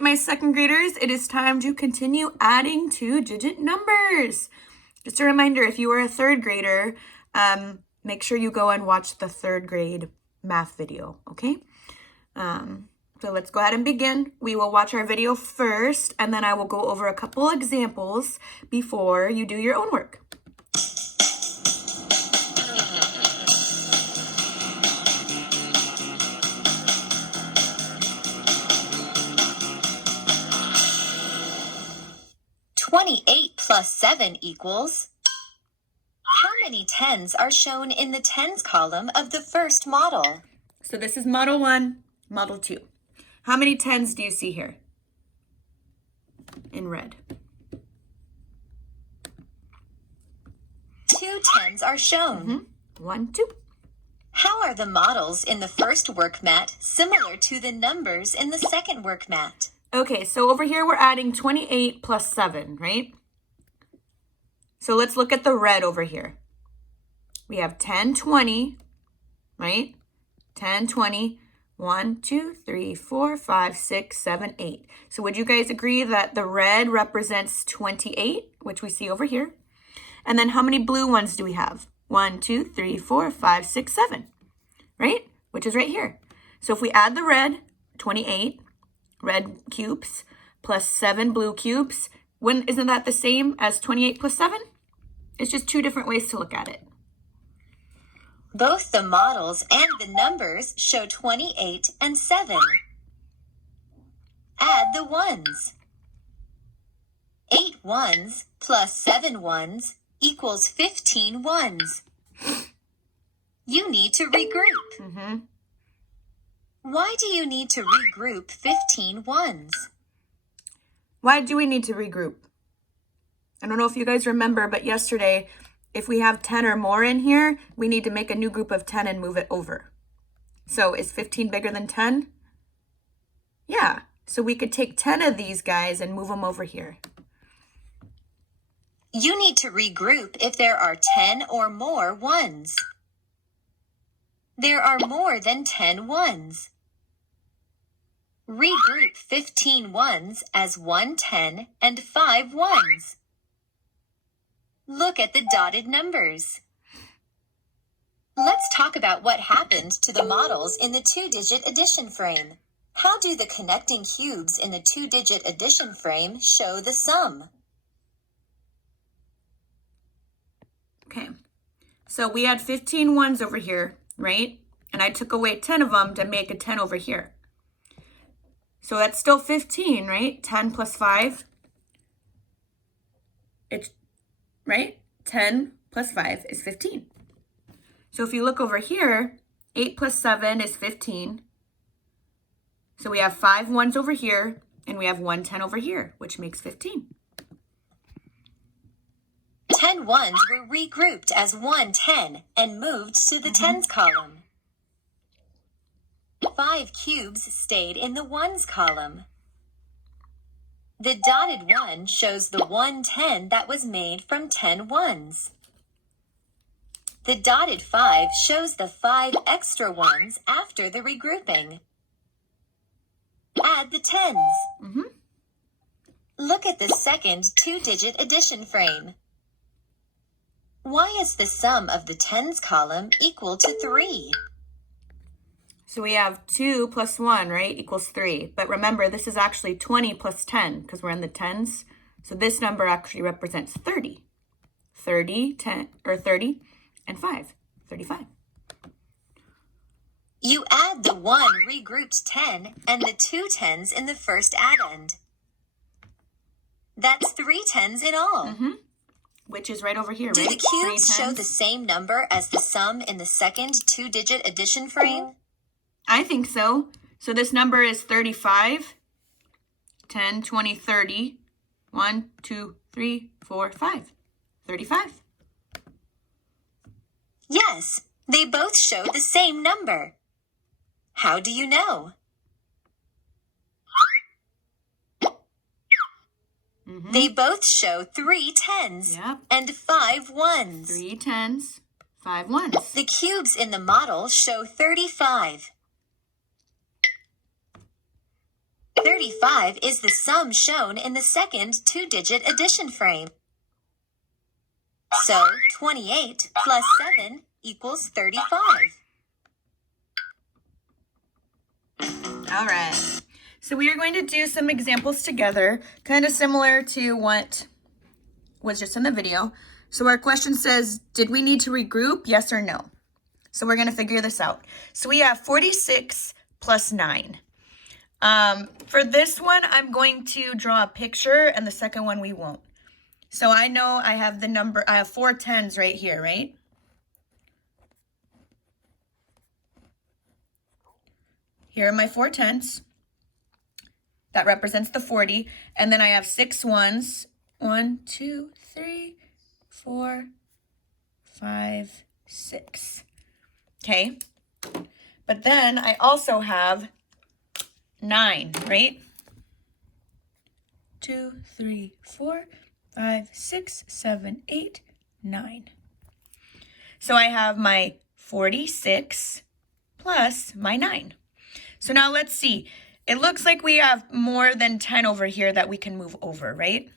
right, my second graders, it is time to continue adding two-digit numbers. Just a reminder, if you are a third grader, make sure you go and watch the third grade math video, okay? So let's go ahead and begin. We will watch our video first, and then I will go over a couple examples before you do your own work. "28 plus 7 equals..." How many tens are shown in the tens column of the first model? So this is model 1, model 2. How many tens do you see here in red? 2 tens are shown. 1, 2. How are the models in the first work mat similar to the numbers in the second work mat? Okay, so over here we're adding 28 plus 7, right? So let's look at the red over here. We have 10, 20, right? 10, 20, 1, 2, 3, 4, 5, 6, 7, 8. So would you guys agree that the red represents 28, which we see over here? And then how many blue ones do we have? 1, 2, 3, 4, 5, 6, 7, right? Which is right here. So if we add the red, 28, red cubes plus 7 blue cubes, isn't that the same as 28 plus 7? It's just two different ways to look at it. Both the models and the numbers show 28 and 7. Add the ones. 8 ones plus 7 ones equals 15 ones. You need to regroup. Why do you need to regroup 15 ones? Why do we need to regroup? I don't know if you guys remember, but yesterday, if we have 10 or more in here, we need to make a new group of 10 and move it over. So is 15 bigger than 10? Yeah, so we could take 10 of these guys and move them over here. You need to regroup if there are 10 or more ones. There are more than 10 ones. Regroup 15 ones as 1 10 and 5 ones. Look at the dotted numbers. Let's talk about what happened to the models in the two-digit addition frame. How do the connecting cubes in the two-digit addition frame show the sum? Okay, so we had 15 ones over here, right? And I took away 10 of them to make a 10 over here. So that's still 15, right? 10 plus 5. It's, right? 10 plus 5 is 15. So if you look over here, 8 plus 7 is 15. So we have 5 ones over here, and we have 1 10 over here, which makes 15. 10 ones were regrouped as 1 10 and moved to the tens column. 5 cubes stayed in the ones column. The dotted 1 shows the 1 10 that was made from 10 ones. The dotted 5 shows the 5 extra ones after the regrouping. Add the tens. Look at the second two-digit addition frame. Why is the sum of the tens column equal to 3? So we have 2 plus 1, right, equals 3. But remember, this is actually 20 plus 10 because we're in the tens. So this number actually represents 30. 30, 10, or 30, and 5, 35. You add the 1 regrouped 10 and the 2 tens in the first addend. That's 3 tens in all. Which is right over here, Do right? the cubes show the same number as the sum in the second two-digit addition frame? I think so. So this number is 35, 10, 20, 30, 1, 2, 3, 4, 5, 35. Yes, they both show the same number. How do you know? They both show 3 tens and 5 ones. 3 tens, 5 ones. The cubes in the model show 35. 35 is the sum shown in the second two-digit addition frame. So 28 plus 7 equals 35. All right. So we are going to do some examples together, kind of similar to what was just in the video. So our question says, did we need to regroup? Yes or no? So we're going to figure this out. So we have 46 plus 9. For this one, I'm going to draw a picture, and the second one we won't. So I know I have I have 4 10s right here, right? Here are my 4 10s. That represents the 40. And then I have 6 1s. 1, 2, 3, 4, 5, 6. Okay. But then I also have 9, right? 2, 3, 4, 5, 6, 7, 8, 9. So I have my 46 plus my 9. So now let's see. It looks like we have more than 10 over here that we can move over, right?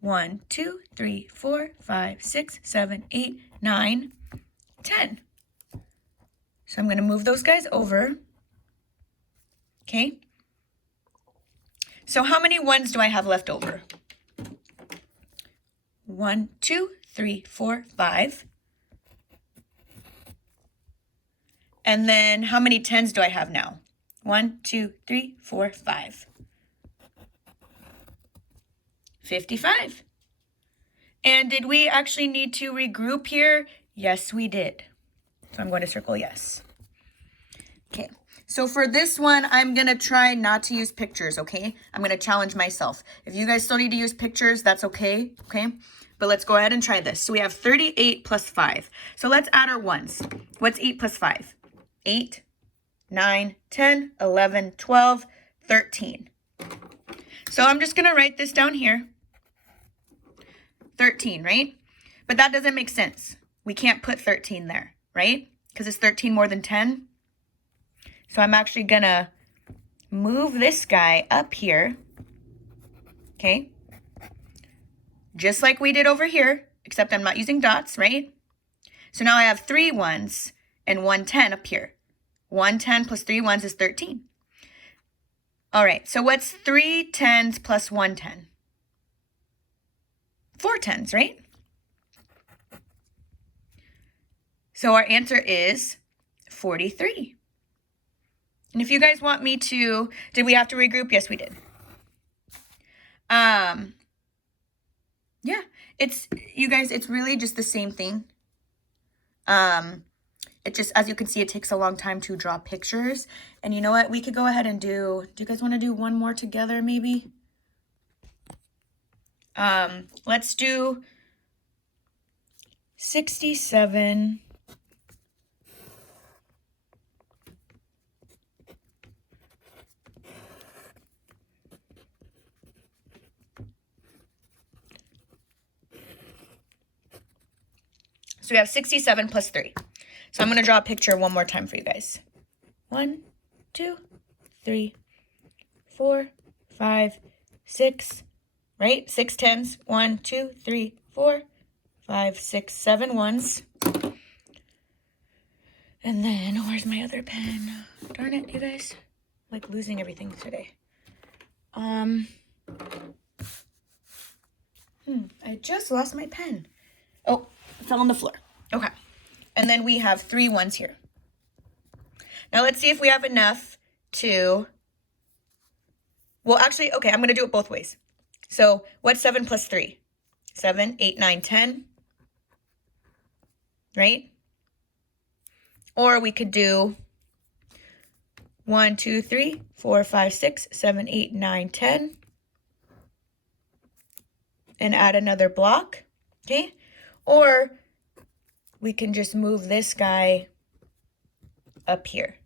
1, 2, 3, 4, 5, 6, 7, 8, 9, 10. So I'm going to move those guys over. Okay. So how many 1s do I have left over? 1, 2, 3, 4, 5. And then how many 10s do I have now? 1, 2, 3, 4, 5. 55. And did we actually need to regroup here? Yes, we did. So I'm going to circle yes. Okay. So for this one, I'm going to try not to use pictures, okay? I'm going to challenge myself. If you guys still need to use pictures, that's okay, okay? But let's go ahead and try this. So we have 38 plus 5. So let's add our 1s. What's 8 plus 5? 8, 9, 10, 11, 12, 13. So I'm just going to write this down here. 13, right? But that doesn't make sense. We can't put 13 there, right? Because it's 13 more than 10. So I'm actually going to move this guy up here, okay? Just like we did over here, except I'm not using dots, right? So now I have 3 1s and 1 10 up here. 1 10 plus 3 1s is 13. All right, so what's 3 10s plus 1 10? 4 10s, right? So our answer is 43. And if you guys want me to, did we have to regroup? Yes, we did. Yeah, you guys, it's really just the same thing. It just, as you can see, it takes a long time to draw pictures. And you know what? We could go ahead and do you guys want to do one more together maybe? Let's do 67. So we have 67 plus 3. So I'm going to draw a picture one more time for you guys. 1, 2, 3, 4, 5, 6, right? 6 10s. 1, 2, 3, 4, 5, 6, 7 1s. And then, where's my other pen? Darn it, you guys. I'm like losing everything today. I just lost my pen. Oh, it fell on the floor. Okay. And then we have 3 1s here. Now let's see if we have enough to, well, actually, okay, I'm going to do it both ways. So what's 7 plus 3? 7, 8, 9, 10. Right? Or we could do 1, 2, 3, 4, 5, 6, 7, 8, 9, 10. And add another block. Okay? Or we can just move this guy up here.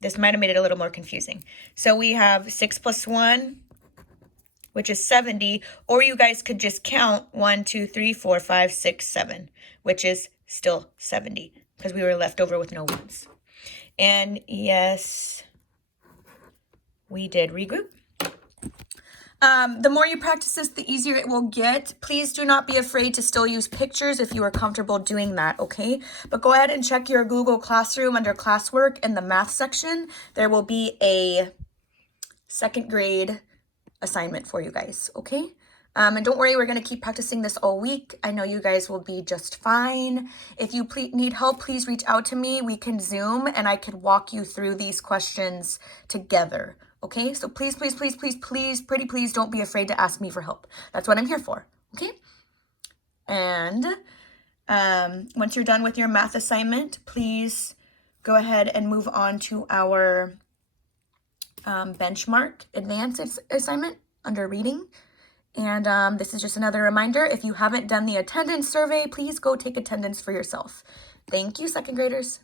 This might have made it a little more confusing. So we have 6 plus 1, which is 70. Or you guys could just count 1, 2, 3, 4, 5, 6, 7, which is still 70 because we were left over with no 1s. And yes, we did regroup. The more you practice this, the easier it will get. Please do not be afraid to still use pictures if you are comfortable doing that, okay? But go ahead and check your Google Classroom under classwork in the math section. There will be a second grade assignment for you guys, okay? And don't worry, we're going to keep practicing this all week. I know you guys will be just fine. If you need help, please reach out to me. We can Zoom and I can walk you through these questions together. Okay, so please, please, please, please, please, pretty please don't be afraid to ask me for help. That's what I'm here for, okay? And once you're done with your math assignment, please go ahead and move on to our benchmark advanced assignment under reading. And this is just another reminder, if you haven't done the attendance survey, please go take attendance for yourself. Thank you, second graders.